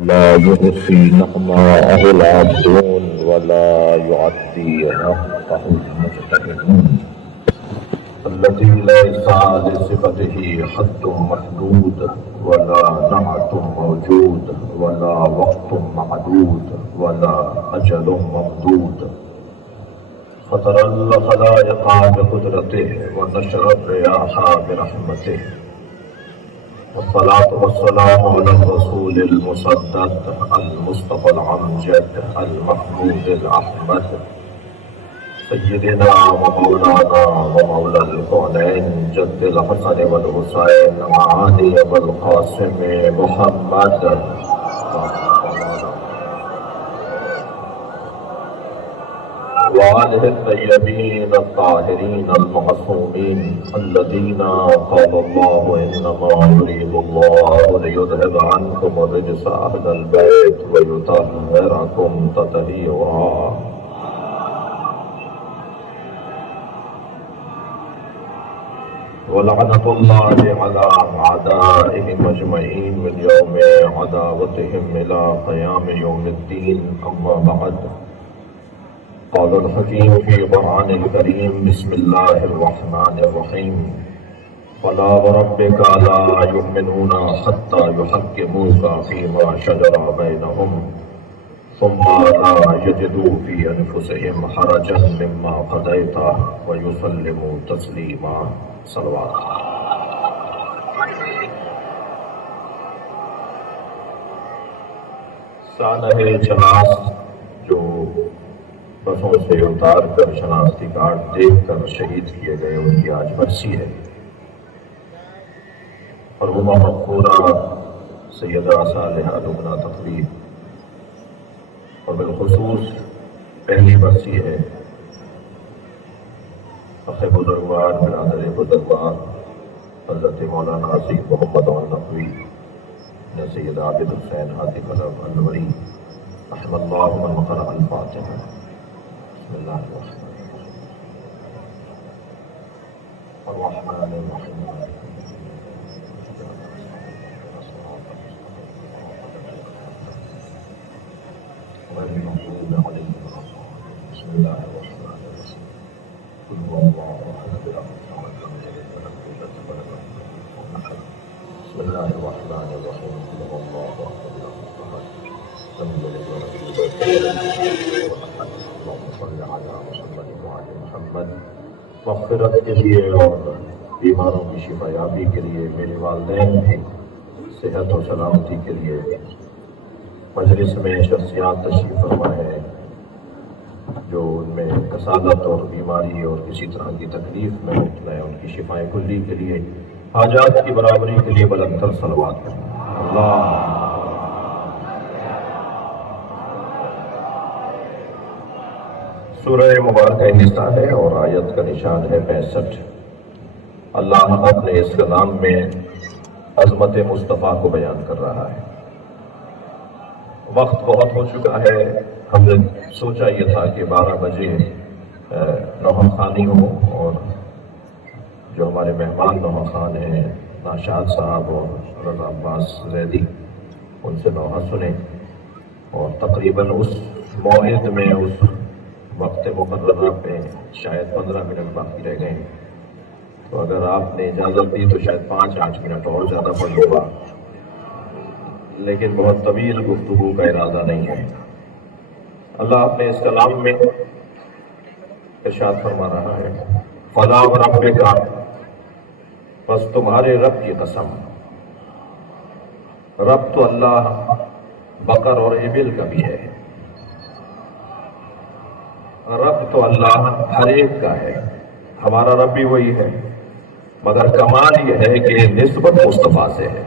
لا يحصي نعماءه العابدون ولا يعدي حقه المجتهدون الذي ليس لصفته حد محدود ولا نعت موجود ولا وقت معدود ولا أجل ممدود فطر الخلائق بقدرته ونشر الرياح برحمته والصلاة والسلام على الرسول المسدد المصطفى العمجد المحمود الأحمد سيدنا ومولانا ومولى الكونين جد الحسن والحسين علي والقاسم محمد وآله الطيبين الطاهرين المعصومين الذين قال الله إنما يريد الله ليذهب عنكم الرجس أهل البيت ويطهركم تطهيرا ولعنة الله على أعدائهم أجمعين من يوم عداوتهم إلى قيام يوم الدين أما بعد قال الحكيم في قرآن الكريم بسم الله الرحمن الرحيم فلا وربك لا يؤمنون حتى يحكموك فيما شجر بينهم ثم لا يجدوا في أنفسهم حرجا مما قضيت ويسلموا تسليما صلوات سانحِ شناس جو بسوں سے اتار کر شناختی کارڈ دیکھ کر شہید کیے گئے ان کی آج برسی ہے اور وہ مغفورہ سیدہ صالحہ لبنہ تقریب اور بالخصوص پہلی برسی ہے اخ بزرگوار برادر بزرگوار حضرت مولانا سید محمد النقوی نے سید عابد حسین ہاتف قلب الوری رحم اللہ من قرأ الفاتحہ بسم اللہ الرحمن الرحیم غیر المغضوب علیہم ولا الضالین بسم اللہ الرحمن الرحیم قل هو اللہ احد الصمد لم یلد ولم یولد ولم یکن له کفوا احد بسم اللہ الرحمن الرحیم قل هو اللہ احد الصمد لم یلد ولم یولد ولم یکن له کفوا احد اللهم صل علی محمد وعلی محمد مغفرت کے لیے اور بیماروں کی شفا یابی کے لیے میرے والدین کی صحت و سلامتی کے لیے مجلس میں شخصیات تشریف فرما ہے جو ان میں کسالت اور بیماری اور کسی طرح کی تکلیف میں مبتلا ہے ان کی شفائے کلی کے لیے حاجات کی برابری کے لیے بلند تر صلوات کریں اللہ سورہ مبارکہ نساء ہے اور آیت کا نشان ہے 65 اللہ اپنے اس کلام میں عظمت مصطفیٰ کو بیان کر رہا ہے وقت بہت ہو چکا ہے ہم نے سوچا یہ تھا کہ 12 بجے نوحہ خوانی ہو اور جو ہمارے مہمان نوحہ خوان ہیں ناشاد صاحب اور رضا عباس زیدی ان سے نوحہ سنیں اور تقریباً اس موعد میں اس وقت مقررہ پہ شاید 15 منٹ باقی رہ گئے تو اگر آپ نے اجازت دی تو شاید 5-8 منٹ اور زیادہ پڑھ لوں لیکن بہت طویل گفتگو کا ارادہ نہیں ہے اللہ اپنے اس کلام میں ارشاد فرما رہا ہے فلا وربک بس تمہارے رب کی قسم رب تو اللہ بقر اور ابل کا بھی ہے رب تو اللہ ہر ایک کا ہے ہمارا رب بھی وہی ہے مگر کمال یہ ہے کہ نسبت مصطفیٰ سے ہے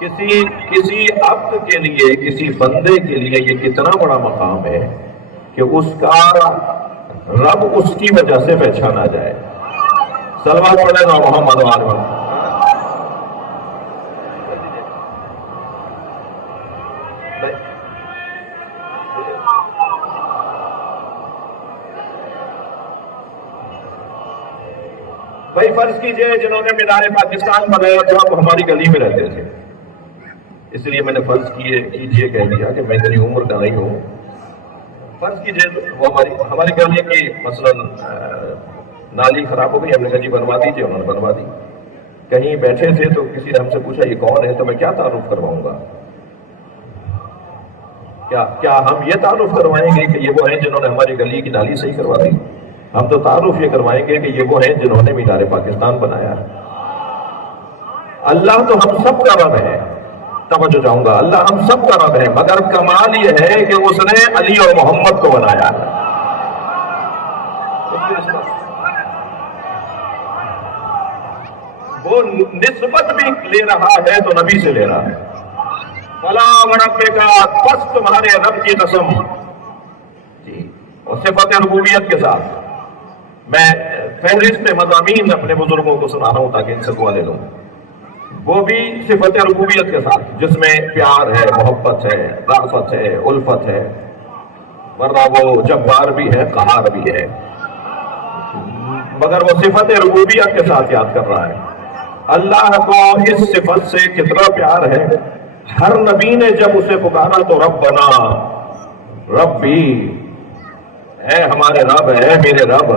کسی عبد کے لیے کسی بندے کے لیے یہ کتنا بڑا مقام ہے کہ اس کا رب اس کی وجہ سے پہچانا جائے صلوات پڑھے نا محمد وآلہ بھائی فرض کیجئے جنہوں نے مینار پاکستان بنایا تھا وہ ہماری گلی میں رہتے تھے اس لیے میں نے فرض کیجیے کہہ دیا کہ میں اتنی عمر کا نہیں ہوں. فرض کیجیے وہ ہماری گلی کی مثلاً نالی خراب ہو گئی، ہم نے کہا جی بنوا دیجیے، انہوں نے بنوا دی. کہیں بیٹھے تھے تو کسی نے ہم سے پوچھا یہ کون ہے، تو میں کیا تعارف کرواؤں گا؟ کیا ہم یہ تعارف کروائیں گے کہ یہ وہ ہیں جنہوں نے ہماری گلی کی نالی صحیح کروا دی؟ ہم تو تعارف یہ کروائیں گے کہ یہ وہ ہیں جنہوں نے مینار پاکستان بنایا. اللہ تو ہم سب کا رب ہے، توجہ چاہوں گا، اللہ ہم سب کا رب ہے، مگر کمال یہ ہے کہ اس نے علی اور محمد کو بنایا. وہ نسبت بھی لے رہا ہے تو نبی سے لے رہا ہے. فلا وربک کا پس تمہارے رب کی قسم جی، اور صفت ربوبیت کے ساتھ میں فہرست مضامین اپنے بزرگوں کو سنا رہا ہوں تاکہ ان سے دعا لے لوں. وہ بھی صفت ربوبیت کے ساتھ جس میں پیار ہے، محبت ہے، رافت ہے، الفت ہے، ورنہ وہ جبار بھی ہے، قہار بھی ہے، مگر وہ صفت ربوبیت کے ساتھ یاد کر رہا ہے. اللہ کو اس صفت سے کتنا پیار ہے. ہر نبی نے جب اسے پکارا تو رب بنا، رب بھی اے ہمارے رب، اے میرے رب.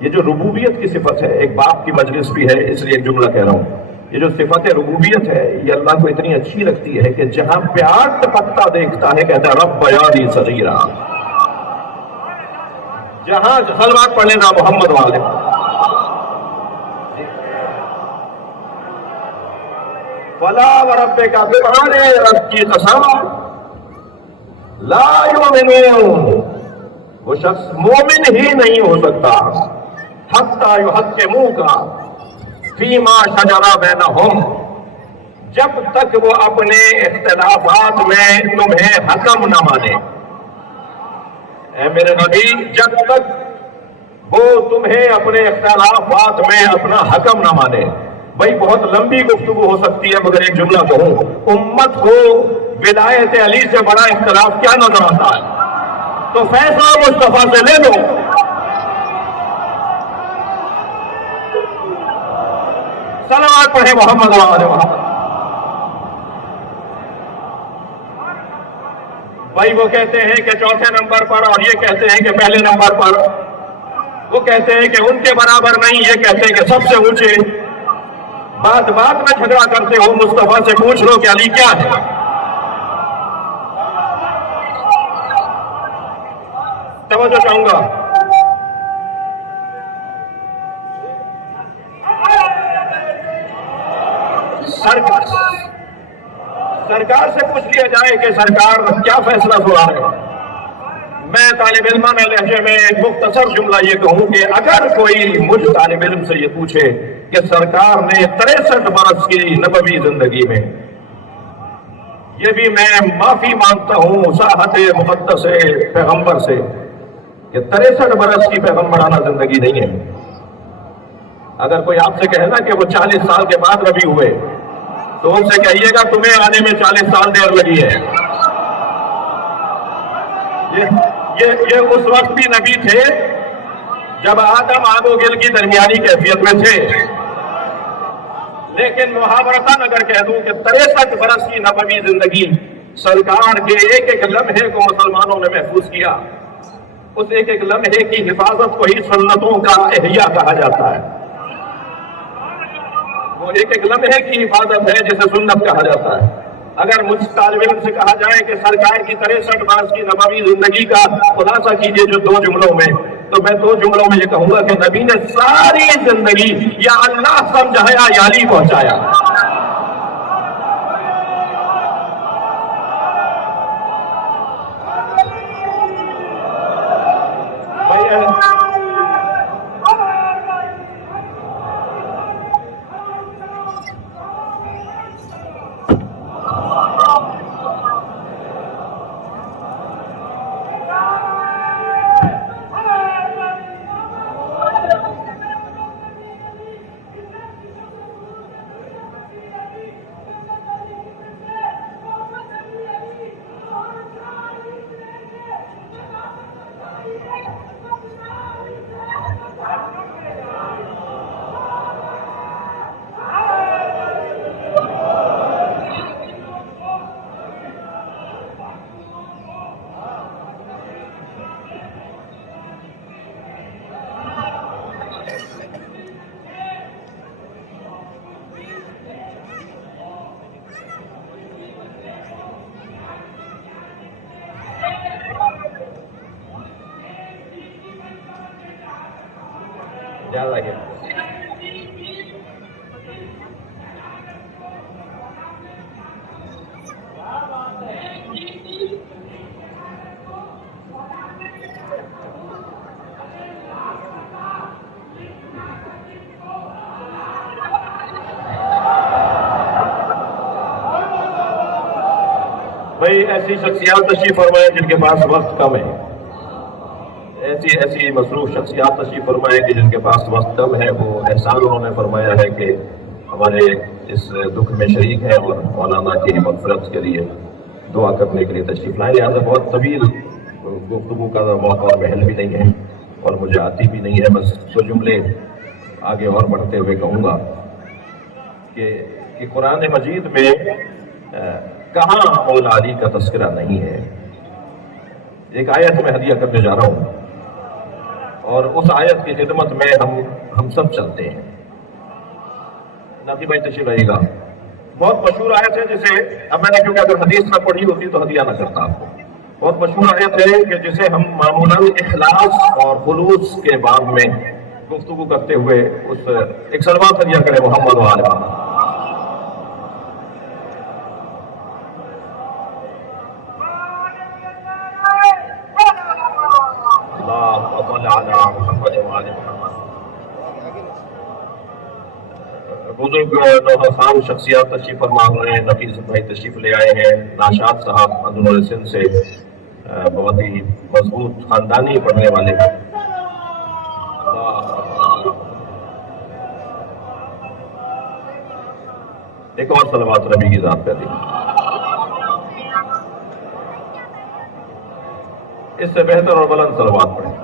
یہ جو ربوبیت کی صفت ہے، ایک باپ کی مجلس بھی ہے اس لیے ایک جملہ کہہ رہا ہوں. یہ جو صفت ربوبیت ہے یہ اللہ کو اتنی اچھی لگتی ہے کہ جہاں پیار ٹپکتا دیکھتا ہے کہتا ہے رب بیانی صغیرہ. جہاں صلوات پڑھنے کا محمد والے فلا وربک کا تمہارے رب کی قسم لا یؤمنون، وہ شخص مومن ہی نہیں ہو سکتا حتی یحکموک فیما شجر بینہم، جب تک وہ اپنے اختلافات میں تمہیں حکم نہ مانے. اے میرے نبی جب تک وہ تمہیں اپنے اختلافات میں اپنا حکم نہ مانے. بھائی بہت لمبی گفتگو ہو سکتی ہے مگر ایک جملہ کہوں، امت کو ولایت علی سے بڑا اختلاف کیا نظر آتا ہے؟ تو فیصلہ مصطفیٰ سے لے لو. صلوات پڑھے محمد وآلہ محمد. بھائی وہ کہتے ہیں کہ چوتھے نمبر پر، اور یہ کہتے ہیں کہ پہلے نمبر پر. وہ کہتے ہیں کہ ان کے برابر نہیں، یہ کہتے ہیں کہ سب سے اونچے. بات میں جھگڑا کرتے ہو، مصطفیٰ سے پوچھ لو کہ علی کیا ہے. توجہ چاہوں گا. سرکار سے پوچھ لیا جائے کہ سرکار کیا فیصلہ سنا رہے ہیں. میں طالب علمانہ لہجے میں ایک مختصر جملہ یہ کہوں کہ اگر کوئی مجھ طالب علم سے یہ پوچھے کہ سرکار نے 63 برس کی نبوی زندگی میں، یہ بھی میں معافی مانگتا ہوں ساحت مقدس پیغمبر سے کہ 63 برس کی پیغمبرانہ زندگی نہیں ہے. اگر کوئی آپ سے کہے نا کہ وہ 40 سال کے بعد نبی ہوئے تو ان سے کہیے گا تمہیں آنے میں 40 سال دیر لگی ہے. یہ اس وقت بھی نبی تھے جب آدم آگ و گل کی درمیانی کیفیت میں تھے. لیکن محاورتاً اگر کہہ دوں کہ 63 برس کی نبوی زندگی سرکار کے ایک ایک لمحے کو مسلمانوں نے محفوظ کیا. اس ایک ایک لمحے کی حفاظت کو ہی سنتوں کا احیاء کہا جاتا ہے. وہ ایک ایک لمحے کی حفاظت ہے جسے سنت کہا جاتا ہے. اگر مجھ طالب علم سے کہا جائے کہ سرکار کی 63 برس کی نبوی زندگی کا خلاصہ کیجئے جو 2 جملوں میں، تو میں 2 جملوں میں یہ کہوں گا کہ نبی نے ساری زندگی یا اللہ سمجھایا یا علی پہنچایا. اجازت ہے بھائی ایسی شخصیات تشریف فرمائیں جن کے پاس وقت کم ہے، ایسی مصروف شخصیات تشریف فرمائیں کہ جن کے پاس وقت کم ہے، وہ احسان انہوں نے فرمایا ہے کہ ہمارے اس دکھ میں شریک ہے اور مولانا کی مغفرت کے لیے دعا کرنے کے لیے تشریف لائیں۔ لہٰذا بہت طویل گفتگو کا موقع اور محل بھی نہیں ہے اور مجھے آتی بھی نہیں ہے، بس دو جملے آگے اور بڑھتے ہوئے کہوں گا کہ قرآن مجید میں کہاں مولا علی کا تذکرہ نہیں ہے۔ ایک آیت میں ہدیہ کرنے جا رہا ہوں اور اس آیت کی خدمت میں ہم سب چلتے ہیں۔ ناقی بھائی تشریف آئیے گا۔ بہت مشہور آیت ہے جسے اب میں نے کیونکہ اگر حدیث نہ پڑھی ہوتی تو ہدیہ نہ کرتا آپ کو۔ بہت مشہور آیت ہے کہ جسے ہم معمولاً اخلاص اور خلوص کے باب میں گفتگو کرتے ہوئے اس ایک صلوات ہدیہ کریں محمد و آل محمد۔ بزرگ نوحہ خان شخصیات تشریف فرما رہے ہیں، نفیس بھائی تشریف لے آئے ہیں، ناشاد صاحب اندرون سندھ سے بہت ہی مضبوط خاندانی پڑھنے والے۔ ایک اور صلوات نبی کی ذات پہ دی، اس سے بہتر اور بلند صلوات پڑھیں۔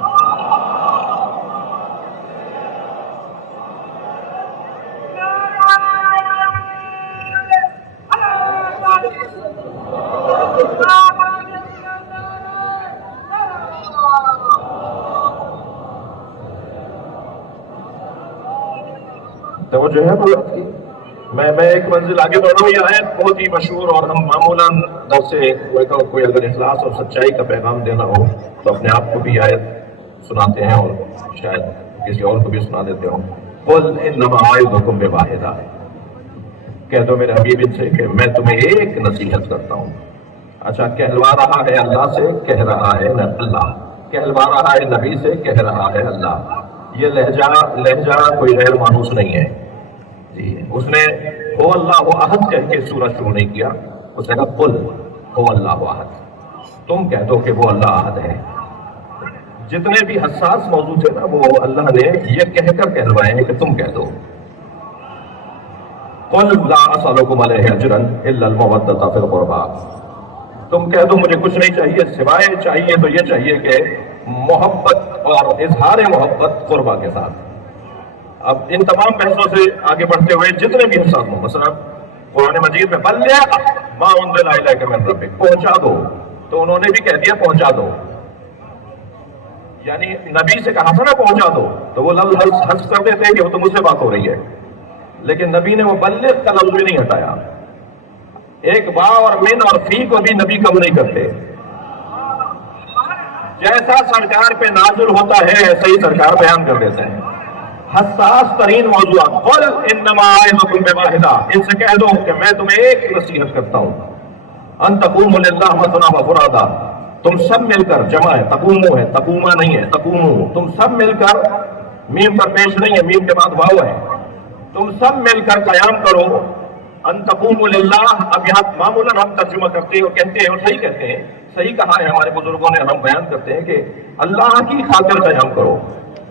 توجہ ہے بات کی۔ میں ایک منزل آگے بڑھ رہا ہوں۔ یہ آیت بہت ہی مشہور اور ہم معمولاً درس سے کوئی اگر اخلاص اور سچائی کا پیغام دینا ہو تو اپنے آپ کو بھی آیت سناتے ہیں اور شاید کسی اور کو بھی سنا دیتے ہوں۔ قل انما اعظکم بواحدہ، کہہ دو میرے حبیب سے کہ میں تمہیں ایک نصیحت کرتا ہوں۔ اچھا، کہلوا رہا ہے اللہ سے، کہہ رہا ہے اللہ، کہلوا رہا ہے نبی سے، کہہ رہا ہے اللہ۔ یہ لہجہ کوئی غیر مانوس نہیں ہے جی۔ اس نے ہو اللہ احد کہہ کے سورہ شروع نہیں کیا، اس نے کہا قل ہو اللہ احد، تم کہہ دو کہ وہ اللہ احد ہے۔ جتنے بھی حساس موضوع تھے نا وہ اللہ نے یہ کہہ کر کہلوائے ہیں کہ تم کہہ دو قل لا اسألکم علیہ اجرا الا المودۃ فی القربى، تم کہہ دو مجھے کچھ نہیں چاہیے سوائے چاہیے تو یہ چاہیے کہ محبت اور اظہار محبت قربا کے ساتھ۔ اب ان تمام بحثوں سے آگے بڑھتے ہوئے جتنے بھی حساب ہوں، مثلا قرآن مجید میں بلغ ما انزل الیک من ربک، پہنچا دو، تو انہوں نے بھی کہہ دیا پہنچا دو، یعنی نبی سے کہا تھا نا پہنچا دو، تو وہ لفظ حذف کر دیتے کہ وہ تو مجھ سے بات ہو رہی ہے، لیکن نبی نے وہ بلغ کا لفظ بھی نہیں ہٹایا۔ ایک با اور من اور فی کو بھی نبی کم نہیں کرتے، جیسا سرکار پہ نازل ہوتا ہے ایسا ہی سرکار بیان کر دیتے ہیں۔ حساس ترین موضوعات، قل انما اعظکم بواحدہ، ان سے کہہ دو کہ میں تمہیں ایک نصیحت کرتا ہوں، ان تقوموا للہ مثنی وفرادا، تم سب مل کر، جمع ہے تقوموا ہے، تقوما نہیں ہے، تقوموا، تم سب مل کر، میم پر پیش نہیں ہے، میم کے بعد واو ہے، تم سب مل کر قیام کرو، ان تقوموا للہ۔ اب یہاں معمولاً ہم ترجمہ کرتے ہیں اور کہتے ہیں اور صحیح کہتے ہیں، صحیح کہا ہے ہمارے بزرگوں نے، ہم بیان کرتے ہیں کہ اللہ کی خاطر قیام کرو،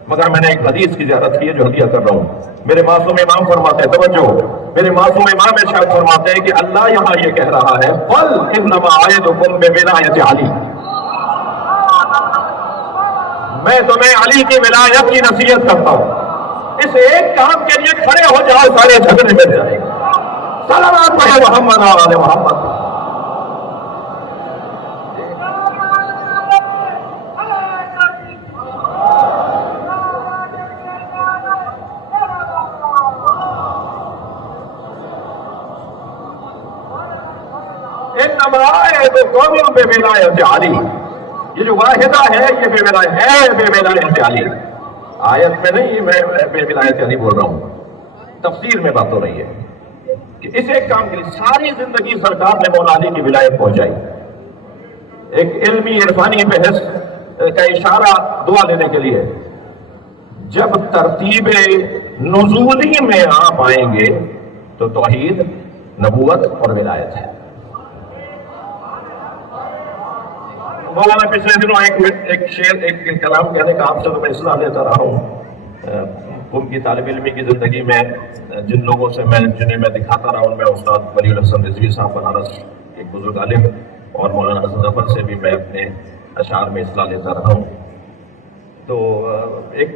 مگر میں نے ایک حدیث کی زیارت کی ہے جو ہدیہ کر رہا ہوں۔ میرے معصوم امام فرماتے ہیں، توجہ، میرے معصوم امام ارشاد فرماتے ہیں کہ اللہ یہاں یہ کہہ رہا ہے قل انما اعظکم بولایت علی، میں تمہیں علی کی ولایت کی نصیحت کرتا ہوں، اس ایک کام کے لیے کھڑے ہو جاؤ، سارے جھگڑے مٹ جائیں گے۔ صلوات پڑھے محمد و آل محمد۔ انما اعظکم بولایت علی، یہ جو واحدہ ہے یہ بے ولایت علی۔ آیت میں نہیں، میں ولایت کا نہیں بول رہا ہوں، تفسیر میں بات ہو رہی ہے کہ اس ایک کام کے لیے ساری زندگی سرکار نے مولا علی کی ولایت پہنچائی. ایک علمی عرفانی بحث کا اشارہ دعا لینے کے لیے. جب ترتیب نزولی میں آپ آئیں گے تو توحید، نبوت اور ولایت ہے. مولانا پچھلے دنوں ایک شعر، ایک کلام کہنے کا آپ سے تو میں اصلاح لیتا رہا ہوں. ان کی طالب علمی کی زندگی میں جن لوگوں سے جنہیں میں دکھاتا رہا ان میں استاد ولی الحسن رضوی صاحب بنارس ایک بزرگ عالم، اور مولانا حسن ظفر سے بھی میں اپنے اشعار میں اصلاح لیتا رہا ہوں. تو ایک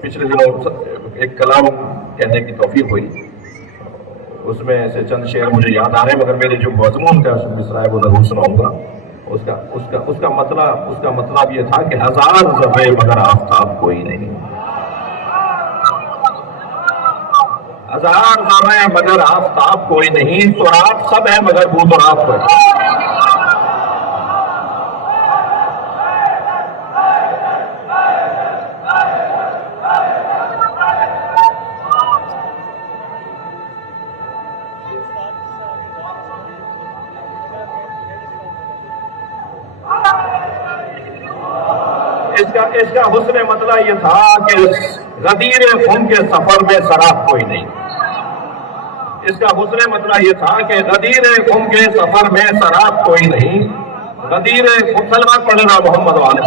پچھلے دنوں ایک کلام کہنے کی توفیق ہوئی، اس میں سے چند شعر مجھے یاد آ رہے ہیں، مگر میرے جو مضمون کا مصرع ہے وہ ضرور سناؤں گا. اس کا مطلب یہ تھا کہ ہزار ذرے مگر آفتاب کوئی نہیں، ہزار ذرے مگر آفتاب کوئی نہیں، تو رات سب ہے مگر بھوت اور آپ کوئی نہیں. اس کا حسن مطلب یہ تھا کہ غدیر خم کے سفر میں سراغ کوئی نہیں. اس کا حسن مطلب یہ تھا کہ غدیر خم کے سفر میں سراغ کوئی نہیں. غدیر سلمان پڑھنا محمد والے.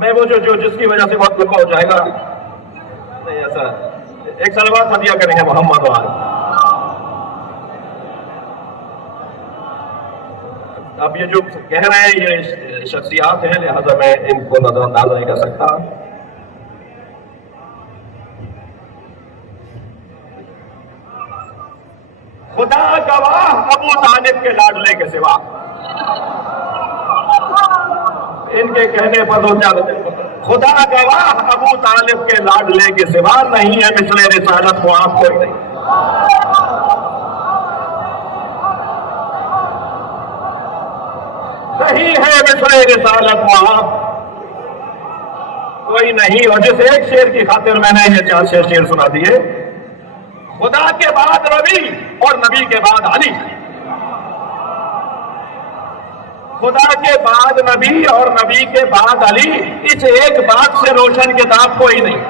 میں وہ جو جس کی وجہ سے بہت لمبا ہو جائے گا نہیں، ایسا ایک سلوات ہدیہ کریں گے محمد والے. اب یہ جو کہہ رہے ہیں یہ شخصیات ہیں، لہذا میں ان کو نظر انداز نہیں کر سکتا. خدا گواہ ابو طالب کے لاڈلے کے سوا، ان کے کہنے پر ہو جاتے، خدا گواہ ابو طالب کے لاڈلے کے سوا نہیں ہے مثل رسالت کو آپ کوئی نہیں. نہیں ہے مثل رسالت وہاں کوئی نہیں. اور جس ایک شعر کی خاطر میں نے یہ 4 شعر سنا دیے، خدا کے بعد نبی اور نبی کے بعد علی، خدا کے بعد نبی اور نبی کے بعد علی، اس ایک بات سے روشن کتاب کوئی نہیں.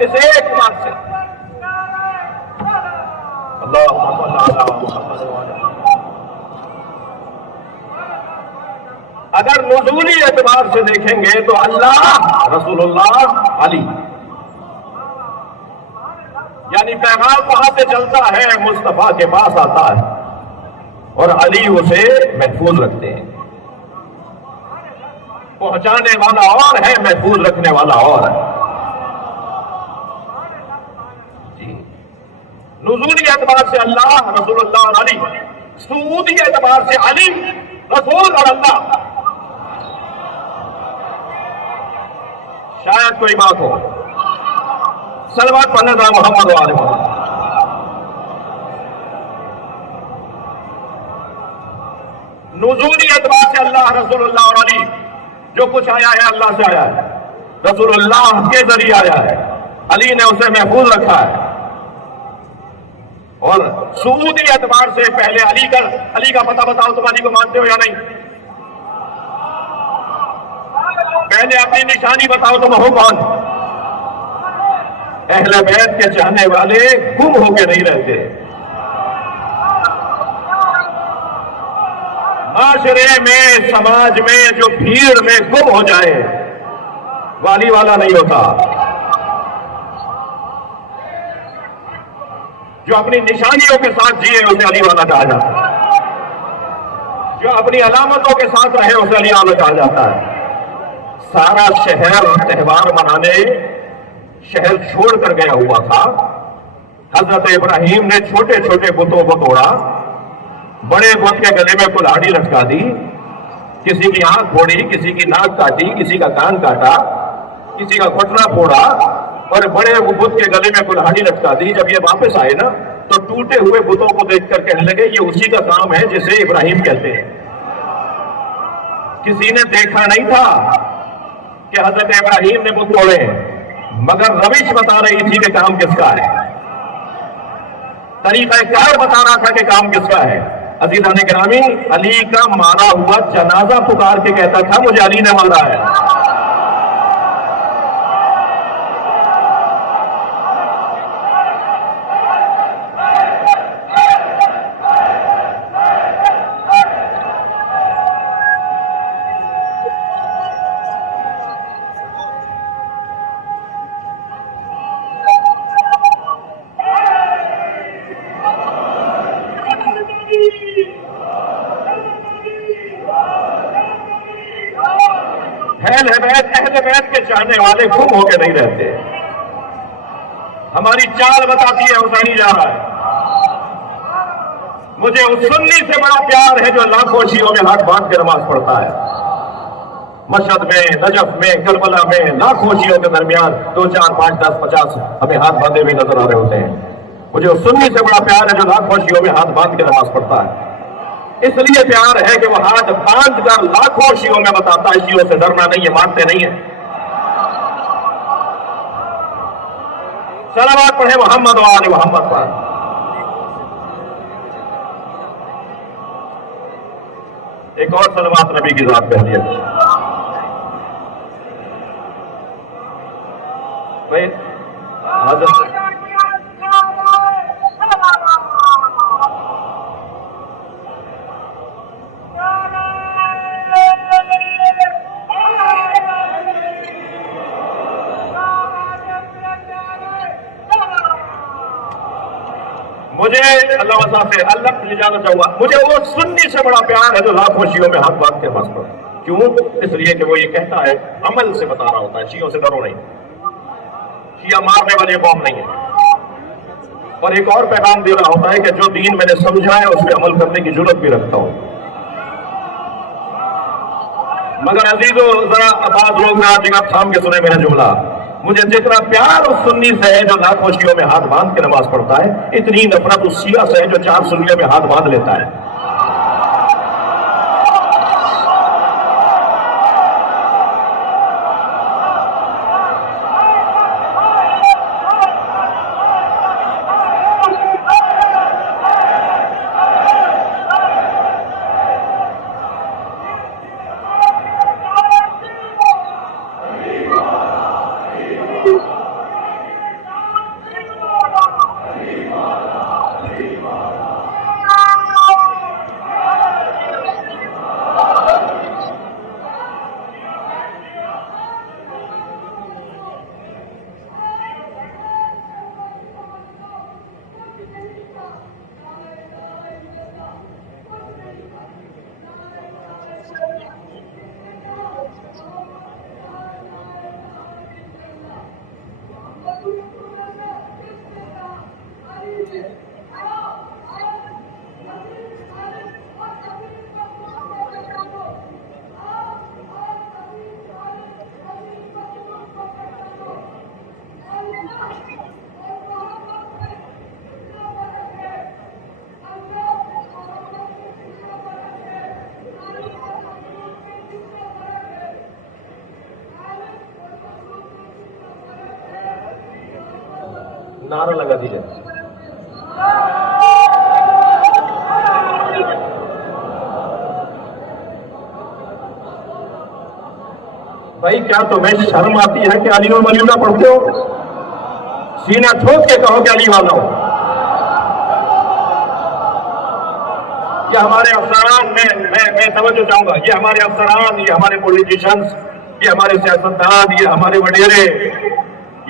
اس ایک بات سے اگر نزولی اعتبار سے دیکھیں گے تو اللہ، رسول اللہ، علی، یعنی پیغام وہاں سے چلتا ہے مصطفیٰ کے پاس آتا ہے اور علی اسے محفوظ رکھتے ہیں. پہنچانے والا اور ہے، محفوظ رکھنے والا اور ہے. نزولی اعتبار سے اللہ، رسول اللہ اور علی، صعودی اعتبار سے علی، رسول اور اللہ. شاید کوئی بات ہو. صلوات پڑھنے کا محمد والے محمد. نزولی اعتبار سے اللہ، رسول اللہ اور علی، جو کچھ آیا ہے اللہ سے آیا ہے، رسول اللہ کے ذریعے آیا ہے، علی نے اسے محفوظ رکھا ہے. اور صعودی اعتبار سے پہلے علی کا پتہ بتاؤ، تم علی کو مانتے ہو یا نہیں؟ پہلے اپنی نشانی بتاؤ تم ہو کون؟ اہل بیت کے چاہنے والے گم ہو کے نہیں رہتے. معاشرے میں، سماج میں جو بھیڑ میں گم ہو جائے وہ علی والا نہیں ہوتا. جو اپنی نشانیوں کے ساتھ جیے اسے علی والا کہا جاتا ہے. جو اپنی علامتوں کے ساتھ رہے اسے علی والا کہا جاتا ہے. سارا شہر تہوار منانے شہر چھوڑ کر گیا ہوا تھا. حضرت ابراہیم نے چھوٹے چھوٹے بتوں کو توڑا، بڑے بت کے گلے میں کلاڑی لٹکا دی کسی کی آنکھ پھوڑی، کسی کی ناک کاٹی، کسی کا کان کاٹا، کسی کا گھٹنا پھوڑا اور بڑے بت کے گلے میں کلہاڑی لٹکا دی. جب یہ واپس آئے نا تو ٹوٹے ہوئے بتوں کو دیکھ کر کہنے لگے یہ اسی کا کام ہے جسے ابراہیم کہتے ہیں. کسی نے دیکھا نہیں تھا کہ حضرت ابراہیم نے بت توڑے، مگر روش بتا رہی تھی کہ کام کس کا ہے، طریقہ کار بتا رہا تھا کہ کام کس کا ہے. عزیزان گرامی، علی کا مارا ہوا جنازہ پکار کے کہتا تھا مجھے علی نے مارا ہے. اہل بیت کے چاہنے والے گم ہو کے نہیں رہتے. ہماری چال بتاتی ہے حسینی جا رہا ہے. مجھے اس سنی سے بڑا پیار ہے جو لاکھوں شیعوں میں ہاتھ باندھ کے نماز پڑھتا ہے. مشہد میں، نجف میں، کربلا میں لاکھوں شیعوں کے درمیان 2 4 5 10 50 ہمیں ہاتھ باندھے ہوئے نظر آ رہے ہوتے ہیں. مجھے اس سنی سے بڑا پیار ہے جو لاکھوں شیعوں میں ہاتھ باندھ کے نماز پڑھتا ہے. اس لیے پیار ہے کہ وہ ہاتھ باندھ کر لاکھوں شیعوں میں بتاتا ہے شیعوں سے ڈرنا نہیں ہے، مانتے نہیں ہیں. صلوات پڑھیں محمد و آل محمد پر. ایک اور صلوات نبی کی ذات پہ ہے بھائی حضرت مجھے اللہ وسا سے اللہ لے جانا چاہوں گا. مجھے وہ سنی سے بڑا پیار ہے جو لاکھوں شیعوں میں ہاتھ باندھ کے پاس پڑا. کیوں؟ اس لیے کہ وہ یہ کہتا ہے، عمل سے بتا رہا ہوتا ہے شیعوں سے ڈرو نہیں، شیعہ مارنے والے قوم نہیں ہے. اور ایک اور پیغام دے رہا ہوتا ہے کہ جو دین میں نے سمجھا ہے اس پہ عمل کرنے کی ضرورت بھی رکھتا ہوں. مگر عزیزو ذرا بعض لوگ آج جگہ تھام کے سنے میرا جملہ. مجھے جتنا پیار اس سنی سے ہے جو لاکھوں شیعوں میں ہاتھ باندھ کے نماز پڑھتا ہے، اتنی نفرت اس شیعہ سے ہے جو 4 سنیوں میں ہاتھ باندھ لیتا ہے. نعرہ لگا دیجیے. بھائی کیا تمہیں شرم آتی ہے کہ علی ولی اللہ پڑھتے ہو؟ سینہ ٹھوک کے کہو کہ علی والا ہو. یہ ہمارے افسران، میں توجہ چاہوں گا، یہ ہمارے افسران، یہ ہمارے پولیٹیشنز، یہ ہمارے سیاستدان، یہ ہمارے وڈیرے،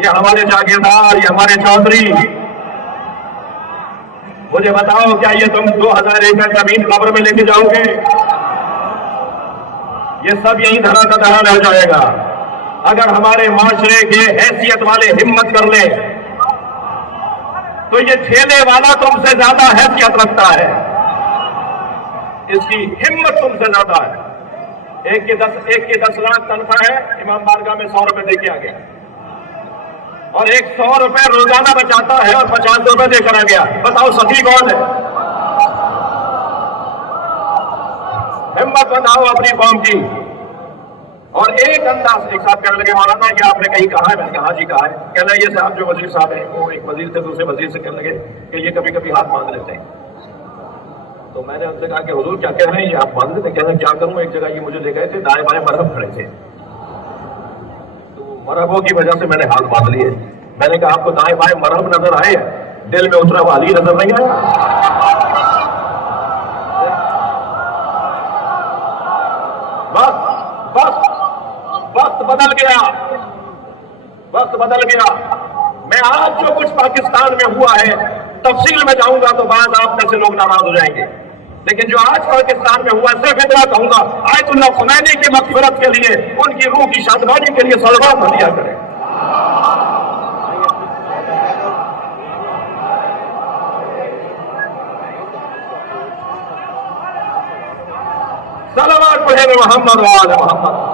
یہ ہمارے جاگیردار، یہ ہمارے چودھری، مجھے بتاؤ کیا یہ تم 2000 ایکڑ زمین قبر میں لے کے جاؤ گے؟ یہ سب یہیں دھرا کا دھرا رہ جائے گا. اگر ہمارے معاشرے کے حیثیت والے ہمت کر لیں تو یہ ٹھیلے والا تم سے زیادہ حیثیت رکھتا ہے، اس کی ہمت تم سے زیادہ ہے. ایک کی 10 لاکھ تنخواہ ہے، امام بارگاہ میں 100 روپے دے کے آ گیا، اور ایک 100 روپے روزانہ بچاتا ہے اور 50 روپے دے کر آ گیا. بتاؤ سخی کون ہے؟ ہمت بتاؤ اپنی قوم کی. اور ایک انداز ایک ساتھ کرنے لگے، مولانا یہ آپ نے کہیں کہا ہے؟ میں نے کہا جی کہا ہے. کہنا یہ صاحب جو وزیر صاحب ہیں وہ ایک وزیر سے دوسرے وزیر سے کہنے لگے کہ یہ کبھی کبھی ہاتھ باندھ لیتے ہیں. تو میں نے ان سے کہا کہ حضور کیا کہہ رہے ہیں یہ آپ باندھ لیتے؟ کہنا کیا کروں، ایک جگہ یہ مجھے لے گئے تھے، دائیں بائیں مرہم کھڑے تھے، تو مرہموں کی وجہ سے میں نے ہاتھ باندھ لیے. میں نے کہا آپ کو دائیں بائیں مرہم نظر آئے، دل میں اترا ہوا علی نظر نہیں آیا؟ وقت بدل گیا، وقت بدل گیا. میں آج جو کچھ پاکستان میں ہوا ہے تفصیل میں جاؤں گا تو بعض آپ میں سے لوگ ناراض ہو جائیں گے، لیکن جو آج پاکستان میں ہوا صرف اتنا کہوں گا، آیت اللہ خمینی کی مغفرت کے لیے، ان کی روح کی شادمانی کے لیے صلوات ہدیہ کریں. صلوات پڑھیں محمد و آل محمد.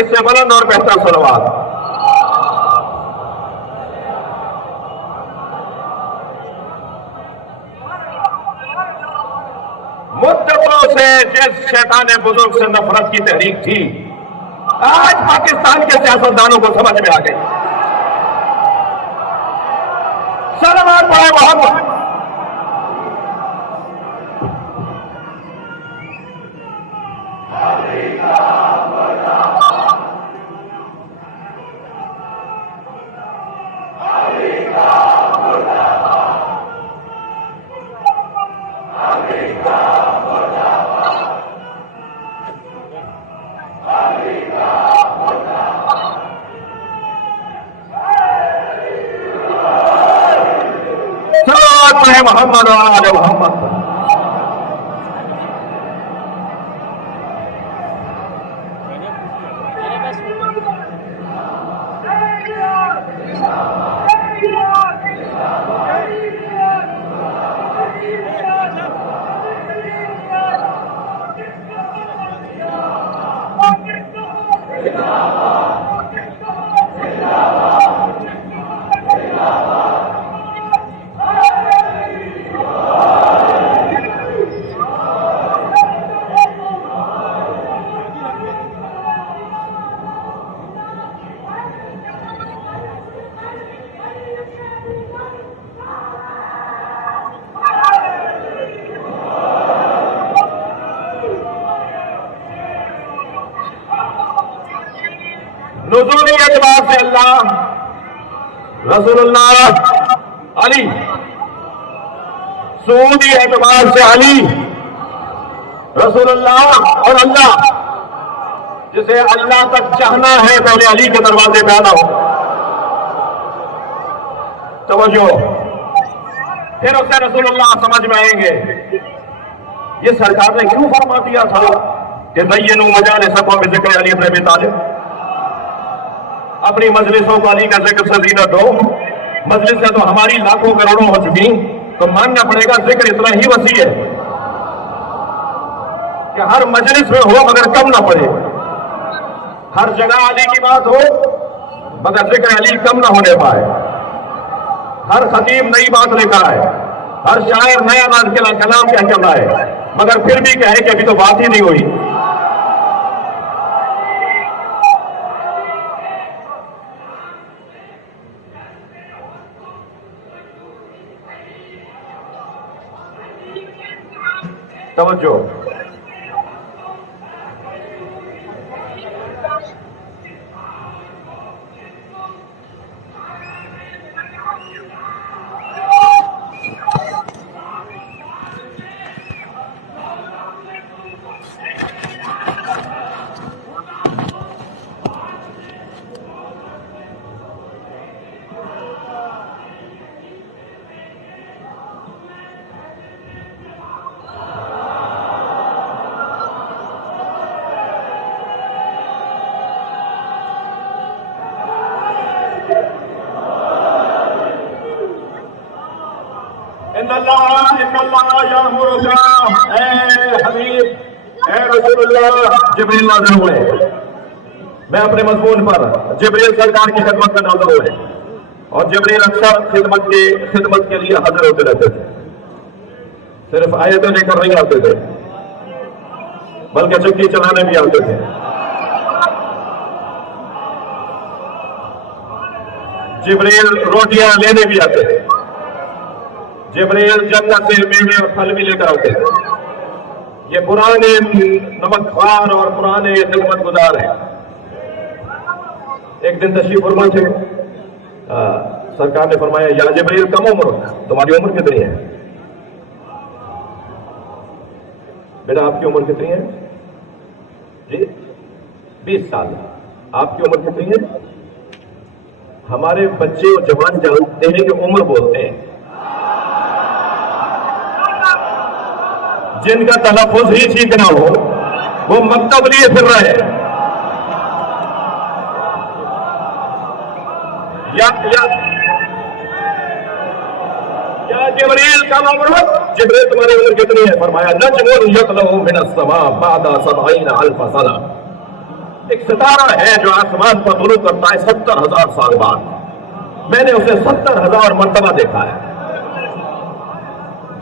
اس سے بلند اور بہتر صلوات. مدتوں سے جس شیطان بزرگ سے نفرت کی تحریک تھی، آج پاکستان کے سیاستدانوں کو سمجھ میں آ گئی. صلوات پڑھیں محمد. محمد و آل محمد. نزولی اعتبار سے اللہ، رسول اللہ، علی. سعودی اعتبار سے علی، رسول اللہ اور اللہ. جسے اللہ تک چاہنا ہے پہلے علی کے دروازے پہ آنا ہو. توجہ، پھر اسے رسول اللہ سمجھ میں آئیں گے. یہ سرکار نے کیوں فرما دیا تھا کہ بینوا مجالسکم بذکر علی بن ابی طالب؟ اپنی مجلسوں کو علی کا ذکر سے زینت دو. مجلسیں تو ہماری لاکھوں کروڑوں ہو چکی، تو ماننا پڑے گا ذکر اتنا ہی وسیع ہے کہ ہر مجلس میں ہو مگر کم نہ پڑے. ہر جگہ علی کی بات ہو مگر ذکر علی کم نہ ہونے پائے. ہر خطیب نئی بات لے کر آئے، ہر شاعر نیا ناز کے کلام کہہ کر آئے، مگر پھر بھی کہے کہ ابھی تو بات ہی نہیں ہوئی. توجہ، ان اللہ یامرک، اے حبیب اے رسول اللہ، جبریل نازل ہوئے، میں اپنے مضمون پر جبریل سرکار کی خدمت میں نازل ہوئے، اور جبریل اکثر خدمت کے لیے حاضر ہوتے رہتے تھے، صرف آیتیں لے کر نہیں آتے تھے بلکہ چکی چلانے بھی آتے تھے۔ جبریل روٹیاں لینے بھی آتے تھے، جبریل جنت سے میوے اور پھل بھی لے کر آتے تھے۔ یہ پرانے نمک خوار اور پرانے خدمت گزار ہیں۔ ایک دن تشریف فرما تھے، سرکار نے فرمایا یا جبریل کم عمر، تمہاری عمر کتنی ہے؟ بیٹا آپ کی عمر کتنی ہے؟ جی 20 سال۔ آپ کی عمر کتنی ہے؟ ہمارے بچے اور جوان جانتے ہیں کہ عمر بولتے ہیں، جن کا تلفظ ہی ٹھیک نہ ہو وہ مکتب لیے پھر رہے ہیں۔ یا جبریل کم عمر، جبریل تمہاری عمر کتنی ہے؟ فرمایا نجم یطلع من السماء بعد 70,000 سنہ، ایک ستارہ ہے جو آسمان پر طلوع کرتا ہے 70,000 سال بعد، میں نے اسے 70,000 مرتبہ دیکھا ہے۔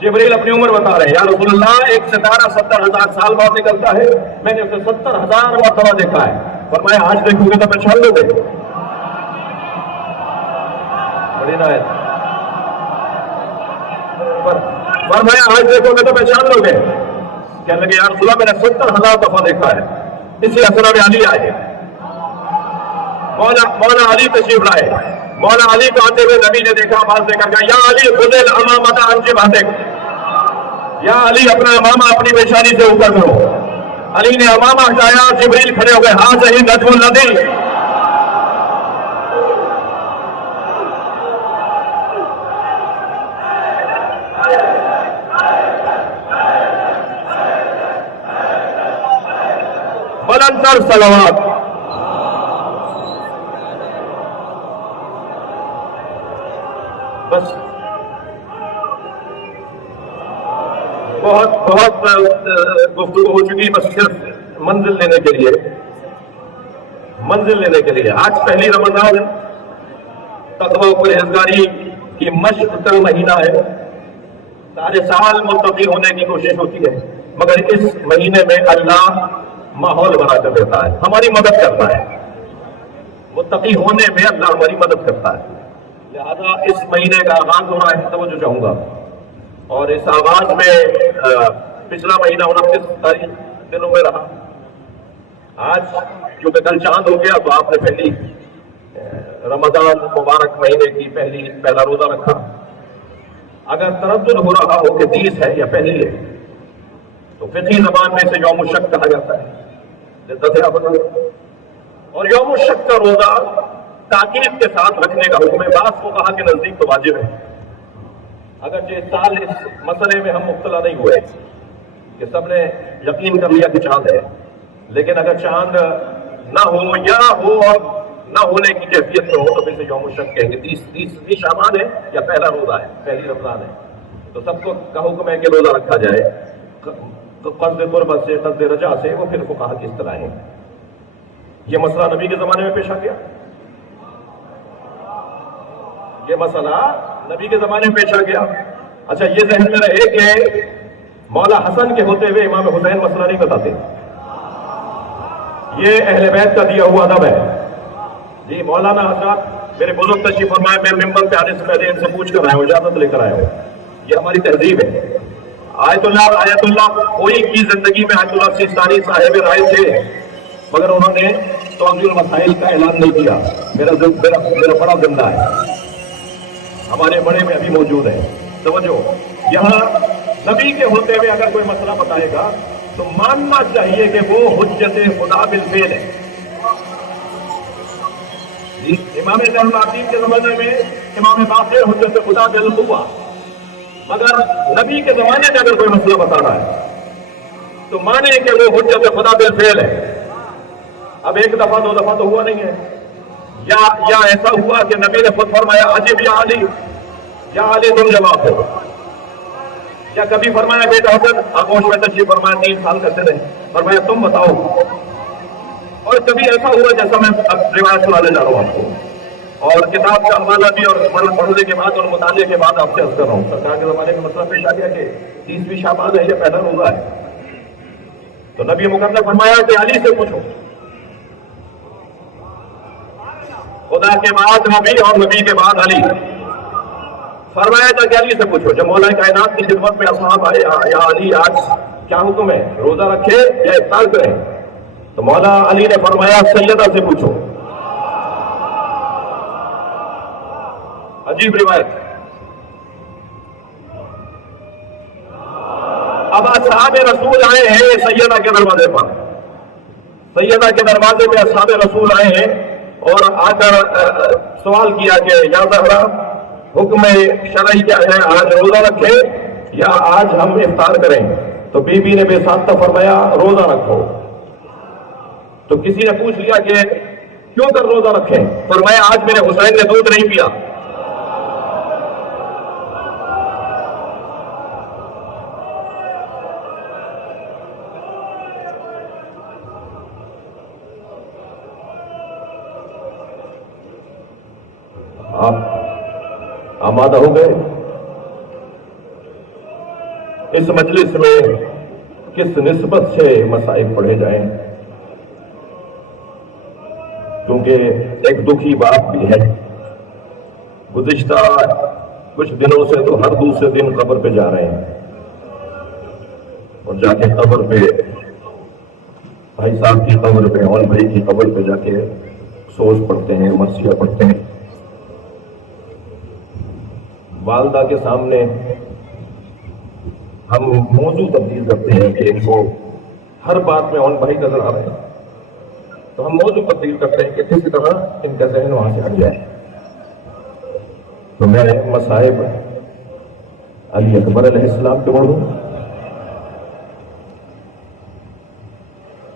جبریل اپنی عمر بتا رہے ہیں، یا رسول اللہ ایک ستارہ 70,000 سال بعد نکلتا ہے، میں نے اسے 70,000 مرتبہ دیکھا ہے۔ فرمایا آج دیکھو گے تو پہچان لو گے؟ بڑی نایت فرمایا آج دیکھو گے تو پہچان لو گے؟ کہنے لگے یا رسول اللہ میں نے 70,000 دفعہ دیکھا ہے۔ اسی اسرا میں علی آئے، مولا علی تشریف لائے، مولا علی کو آتے ہوئے نبی نے دیکھا، آواز دے کر کہا یا علی خذ الامامۃ عن جبہتک، یا علی اپنا امامہ اپنی پیشانی سے اوپر کرو۔ علی نے امامہ ہٹایا، جبریل کھڑے ہو گئے، ھذا نجم الذی، بلندر صلوات۔ بس بہت گفتگو ہو چکی، بس صرف منزل لینے کے لیے آج پہلی رمضان تقویٰ و پرہیزگاری کی مشق کا مہینہ ہے۔ سارے سال متقی ہونے کی کوشش ہوتی ہے، مگر اس مہینے میں اللہ ماحول بنا کر دیتا ہے، ہماری مدد کرتا ہے، متقی ہونے میں اللہ ہماری مدد کرتا ہے۔ لہذا اس مہینے کا آغاز ہو رہا ہے، توجہ چاہوں گا، اور اس آغاز میں پچھلا مہینہ 29 دنوں میں رہا، آج کیونکہ کل چاند ہو گیا تو آپ نے پہلی رمضان مبارک مہینے کی پہلا روزہ رکھا۔ اگر تردد ہو رہا ہو کہ 30 ہے یا پہلی ہے تو فقہی زبان میں سے یوم الشک کہا جاتا ہے، اور یوم الشک کا روزہ تاکید کے ساتھ رکھنے کا حکم ہے، بعض کو کہا کہ نزدیک تو واجب ہے۔ اگرچہ اس سال اس مسئلے میں ہم مبتلا نہیں ہوئے کہ سب نے یقین کر لیا کہ چاند ہے، لیکن اگر چاند نہ ہو یا ہو اور نہ ہونے کی کیفیت میں ہو تو پھر سے یوم الشک کہیں گے۔ 30 شعبان ہے یا پہلا روزہ ہے، پہلی رمضان ہے، تو سب کو کا حکم ہے کہ روزہ رکھا جائے قصد قربت سے، قصد رجا سے، وہ پھر فقہا کی اصطلاح ہے۔ یہ مسئلہ نبی کے زمانے میں پیش آ گیا، یہ مسئلہ نبی کے زمانے میں پیش آ گیا۔ اچھا یہ ذہن میں رہے کہ مولا حسن کے ہوتے ہوئے امام حسین مسئلہ نہیں بتاتے، یہ اہل بیت کا دیا ہوا ادب ہے۔ جی مولانا حضرات میرے بزرگ تشریف فرمائے، میں ممبر پہ آنے سے پہلے ان سے پوچھ کر آیا ہوں، اجازت لے کر آیا ہوں، یہ ہماری تہذیب ہے۔ آیت اللہ کوئی کی زندگی میں آیت اللہ سیستانی صاحب رائے تھے، مگر انہوں نے توضیح المسائل کا اعلان نہیں کیا۔ میرا بڑا زندہ ہے، ہمارے بڑے میں ابھی موجود ہے۔ توجہ، یہاں نبی کے ہوتے ہوئے اگر کوئی مسئلہ بتائے گا تو ماننا چاہیے کہ وہ حجت خدا بالفعل ہے۔ امام زین العابدین کے زمانے میں امام باقر حجت خدا بالفعل ہوا، مگر نبی کے زمانے میں اگر کوئی مسئلہ بتا رہا ہے تو مانے کہ وہ حجت خدا بالفعل ہے۔ اب ایک دفعہ دو دفعہ تو ہوا نہیں ہے، یا ایسا ہوا کہ نبی نے خود فرمایا عجب یا علی تم جواب دو، کیا کبھی فرمایا بیٹا حسن آگوش میں تشریف فرمایا 3 سال کرتے رہے؟ فرمایا تم بتاؤ. اور کبھی ایسا ہوا جیسا میں اب روایت سنانے جا رہا ہوں آپ کو، اور کتاب کا حوالہ بھی اور پڑھنے کے بعد اور مطالعے کے بعد آپ سے عرض کر رہا ہوں. سرکار کے زمانے میں مسئلہ پیش آ گیا کہ 30ویں شعبان ہے، یہ پہلا روزہ ہے. تو نبی مکرم نے فرمایا کہ علی سے پوچھو، خدا کے بعد نبی اور نبی کے بعد علی. فرمایا تھا کہ علی سے پوچھو. جب مولا کائنات کی خدمت میں اصحاب آئے، یا علی آج کیا حکم ہے، روزہ رکھے یا افطار کریں؟ تو مولا علی نے فرمایا سیدہ سے پوچھو. عجیب روایت. اب اصحاب رسول آئے ہیں سیدہ کے دروازے پر. سیدہ کے دروازے پہ اصحاب رسول آئے ہیں اور آ کر سوال کیا کہ یا زہرا حکم شرعی کیا ہے، آج روزہ رکھے یا آج ہم افطار کریں؟ تو بی بی نے بے ساختہ فرمایا روزہ رکھو. تو کسی نے پوچھ لیا کہ کیوں کر روزہ رکھیں؟ فرمایا آج میرے حسین نے دودھ نہیں پیا. آپ آمادہ ہو گئے؟ اس مجلس میں کس نسبت سے مسائل پڑھے جائیں؟ کیونکہ ایک دکھی بات بھی ہے. گزشتہ کچھ دنوں سے تو ہر دوسرے دن قبر پہ جا رہے ہیں اور جا کے قبر پہ بھائی صاحب کی قبر پہ، اور بھائی کی قبر پہ جا کے سوز پڑھتے ہیں، مرثیہ پڑھتے ہیں. والدہ کے سامنے ہم موضوع تبدیل کرتے ہیں کہ ان کو ہر بات میں اور بھائی نظر آ رہے ہیں، تو ہم موضوع تبدیل کرتے ہیں کہ کسی طرح ان کا ذہن وہاں سے ہٹ جائے. تو میں مصائب علی اکبر علیہ السلام پہ پڑھوں.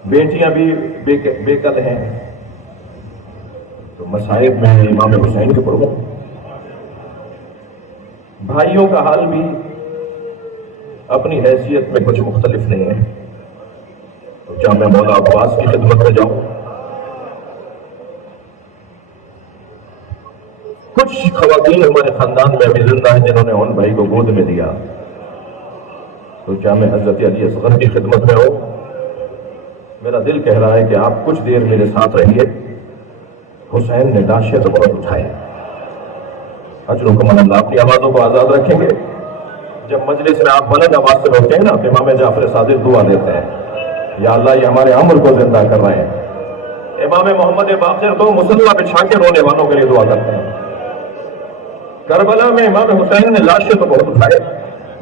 بیٹیاں بھی بے قد ہیں، تو مصائب میں امام حسین کے پڑھوں. بھائیوں کا حال بھی اپنی حیثیت میں کچھ مختلف نہیں ہے، تو کیا میں مولا عباس کی خدمت میں جاؤں؟ کچھ خواتین ہمارے خاندان میں ابھی زندہ ہیں جنہوں نے ان بھائی کو گود میں دیا، تو کیا میں حضرت علی اصغر کی خدمت میں ہوں؟ میرا دل کہہ رہا ہے کہ آپ کچھ دیر میرے ساتھ رہیے. حسین نے لاشیں تو بہت اٹھائے. اجرکم اللہ، اپنی آوازوں کو آزاد رکھیں گے. جب مجلس میں آپ بلند آواز سے بیٹھتے ہیں نا، تو امام جعفر صادق دعا دیتے ہیں، یا اللہ یہ ہمارے عمر کو زندہ کر رہے ہیں. امام محمد باقر تو مسلح بچھا کے رونے والوں کے لیے دعا کرتے ہیں. کربلا میں امام حسین نے لاشیں تو بہت اٹھائے،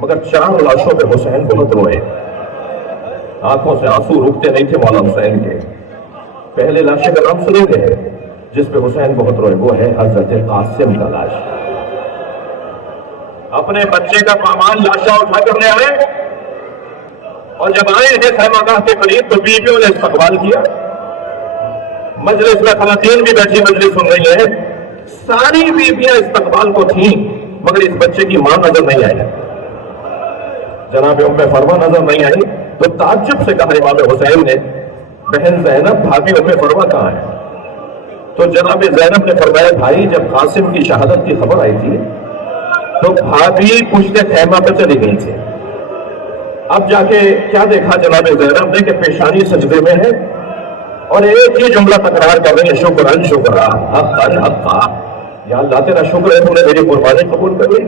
مگر 4 لاشوں پہ حسین بہت روئے. آنکھوں سے آنسو رکتے نہیں تھے مولا حسین کے. پہلے لاشے کا نام سنیں گے جس پہ حسین بہت روئے، وہ ہے حضرت قاسم کا لاش. اپنے بچے کا پامال لاشا اٹھا کر لے آئے، اور جب آئے ہیں خیمہ گاہ کے قریب تو بیویوں نے استقبال کیا. مجلس میں خواتین بھی بیٹھی مجلس سن رہی ہیں، ساری بیویاں استقبال کو تھیں، مگر اس بچے کی ماں نظر نہیں آئی. جناب ام فروا نظر نہیں آئی. تو تعجب سے کہا امام حسین نے، بہن زینب بھابھی ام فروا کہاں ہے؟ تو جناب زینب نے فرمایا بھائی جب قاسم کی شہادت کی خبر آئی تھی تو بھابھی پشت خیمہ پہ چلی گئی تھی. اب جا کے کیا دیکھا جناب زینب نے کہ پیشانی سجدے میں ہے اور ایک ہی جملہ تکرار کر رہی ہے، شکرا شکرا حقا حقا، یا اللہ تیرا شکر ہے تو نے میری قربانی قبول کر لی.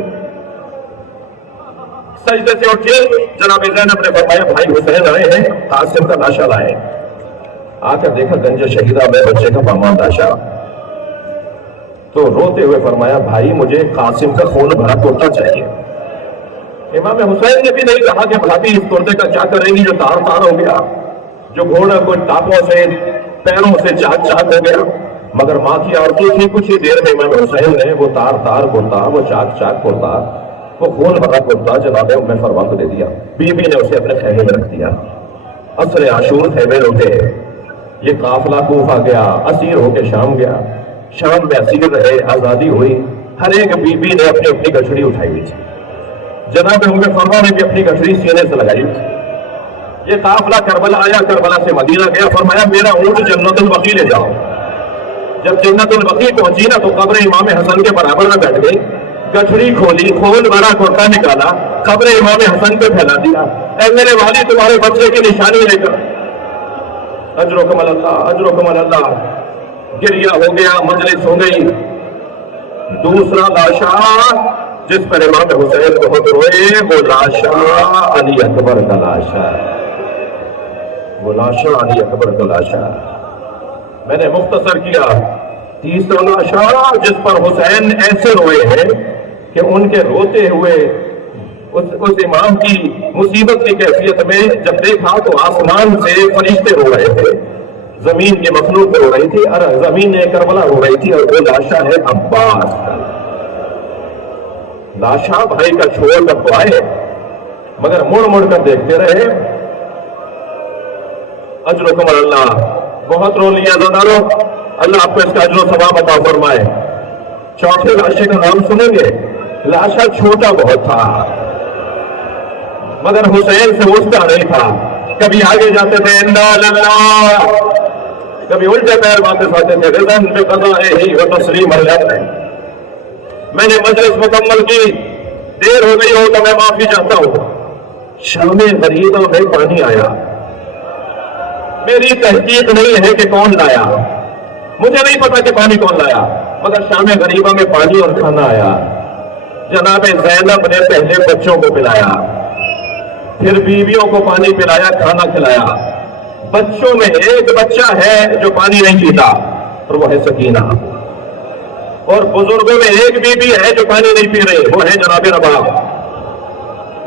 سجدے سے اٹھی جناب زینب نے فرمایا بھائی حسین آئے ہیں، قاسم کا لاشا لائے. آ کر دیکھا گنج شہیدہ میں بچے کا پامال لاشا. تو روتے ہوئے فرمایا بھائی مجھے قاسم کا خون بھرا کرتا چاہیے. امام حسین نے بھی نہیں کہا کہ بھابھی اس کرتے کا کیا کریں گی جو تار تار ہو گیا، جو گھوڑا کوئی ٹاپوں سے پیروں سے چاک چاک ہو گیا. مگر ماں کی آرزو تھی کچھ ہی دیر میں امام حسین نے وہ تار تار کرتا، وہ چاک چاک کرتا، وہ خون بھرا کرتا جناب ام فروا کو دے دیا. بی بی نے اسے اپنے خیمے میں رکھ دیا. عصر عاشور خیمے لوٹے، یہ قافلہ کوفہ گیا، اسیر ہو کے شام گیا. شام میں اسیر رہے، آزادی ہوئی. ہر ایک بی بی نے اپنی اپنی گٹھڑی اٹھائی ہوئی تھی. جناب فرما نے بھی اپنی گٹھڑی سینے سے لگائی. یہ قافلہ کربلا آیا, کربلا سے مدینہ گیا, فرمایا میرا اونٹ جنت البقیع لے جاؤ. جب جنت البقیع پہنچی نا تو قبر امام حسن کے برابر میں بیٹھ گئی, گٹھڑی کھولی, کھول بڑا کرتا نکالا, قبر امام حسن پہ پھیلا دیا. اے میرے والد تمہارے بچے کی نشانی لے کر, اجرکم اللہ, اجرکم اللہ. گریا ہو گیا, مجلس ہو گئی. دوسرا لاشا جس پر امام حسین بہت روئے, وہ لاشا علی اکبر کا لاشا, وہ لاشا علی اکبر کا لاشا. میں نے مختصر کیا. تیسرا لاشا جس پر حسین ایسے روئے ہیں کہ ان کے روتے ہوئے اس امام کی مصیبت کی کیفیت میں جب دیکھا تو آسمان سے فرشتے رو رہے تھے, زمین کی مخلوق رو رہی تھی, اور زمین کربلا رو رہی تھی, اور وہ لاشا ہے عباس کا. لاشا بھائی کا چھوڑ کر تو آئے, مگر مڑ مڑ کر دیکھتے رہے. اجرکم اللہ, بہت رو لیا زنارو, اللہ آپ کو اس کا اجر و ثواب عطا فرمائے. چوتھے لاشے کا نام سنیں گے. لاشا چھوٹا بہت تھا, مگر حسین سے اٹھتا نہیں تھا. کبھی آگے جاتے تھے انا للہ, کبھی الٹے پیر واپس آتے تھے رضا بقضائہ و تسلیم علیہ. میں نے مجلس مکمل کی, دیر ہو گئی ہو تو میں معافی چاہتا ہوں. شام غریبہ میں پانی آیا. میری تحقیق نہیں ہے کہ کون لایا, مجھے نہیں پتا کہ پانی کون لایا, مگر شام غریبہ میں پانی اور کھانا آیا. جناب زینب نے پہلے بچوں کو پلایا, پھر بیویوں کو پانی پلایا, کھانا کھلایا. بچوں میں ایک بچہ ہے جو پانی نہیں پیتا, اور وہ ہے سکینہ. اور بزرگوں میں ایک بیوی ہے جو پانی نہیں پی رہی, وہ ہے جناب رباب.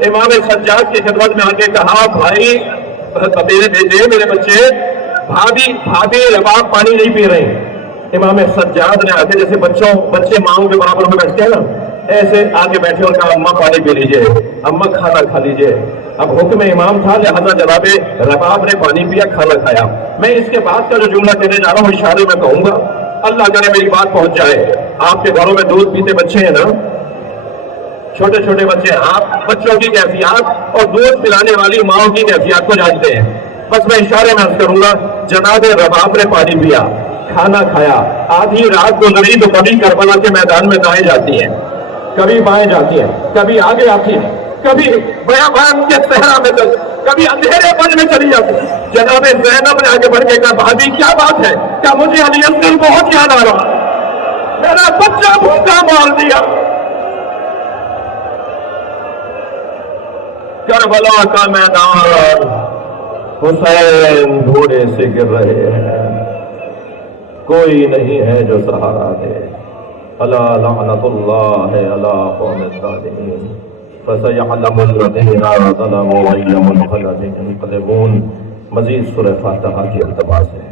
امام سجاد کی خدمت میں آ کے کہا, بھائی میرے بیٹے, میرے بچے, بھابھی رباب پانی نہیں پی رہے. امام سجاد نے آ کے, جیسے بچے ماؤں کے برابر میں بیٹھتے ہیں نا, ایسے آگے بیٹھے اور کہا اماں پانی پی لیجئے, اماں کھانا کھا لیجئے. اب حکم امام تھا, لہذا جناب رباب نے پانی پیا, کھانا کھایا. میں اس کے بعد کا جو جملہ کہنے جا رہا ہوں اشارے میں کہوں گا, اللہ کرے میری بات پہنچ جائے. آپ کے گھروں میں دودھ پیتے بچے ہیں نا, چھوٹے چھوٹے بچے ہیں, آپ بچوں کی کیفیات اور دودھ پلانے والی ماؤں کی کیفیات کو جانتے ہیں. بس میں اشارے میں عرض کروں گا, جناب رباب نے پانی پیا, کھانا کھایا. آدھی رات گزری تو کبھی کربلا کے میدان میں دائیں جاتی ہیں, کبھی بائیں جاتی ہیں, کبھی آگے آتی ہیں, کبھی بیابان کے صحرا میں, کبھی اندھیرے پن میں چلی جاتی ہے. جناب زینب نے آگے بڑھ کے کہا, بھابھی کیا بات ہے؟ کیا مجھے علی اصغر بہت یاد آ رہا, میرا بچہ بھوکا مار دیا. کربلا کا میدان, حسین گھوڑے سے گر رہے ہیں, کوئی نہیں ہے جو سہارا دے. الا لعنت اللہ علی قوم الظالمین فسيعلم الذين ظلموا أي منقلب ينقلبون. مزید سورہ فاتحہ کی التماس ہے.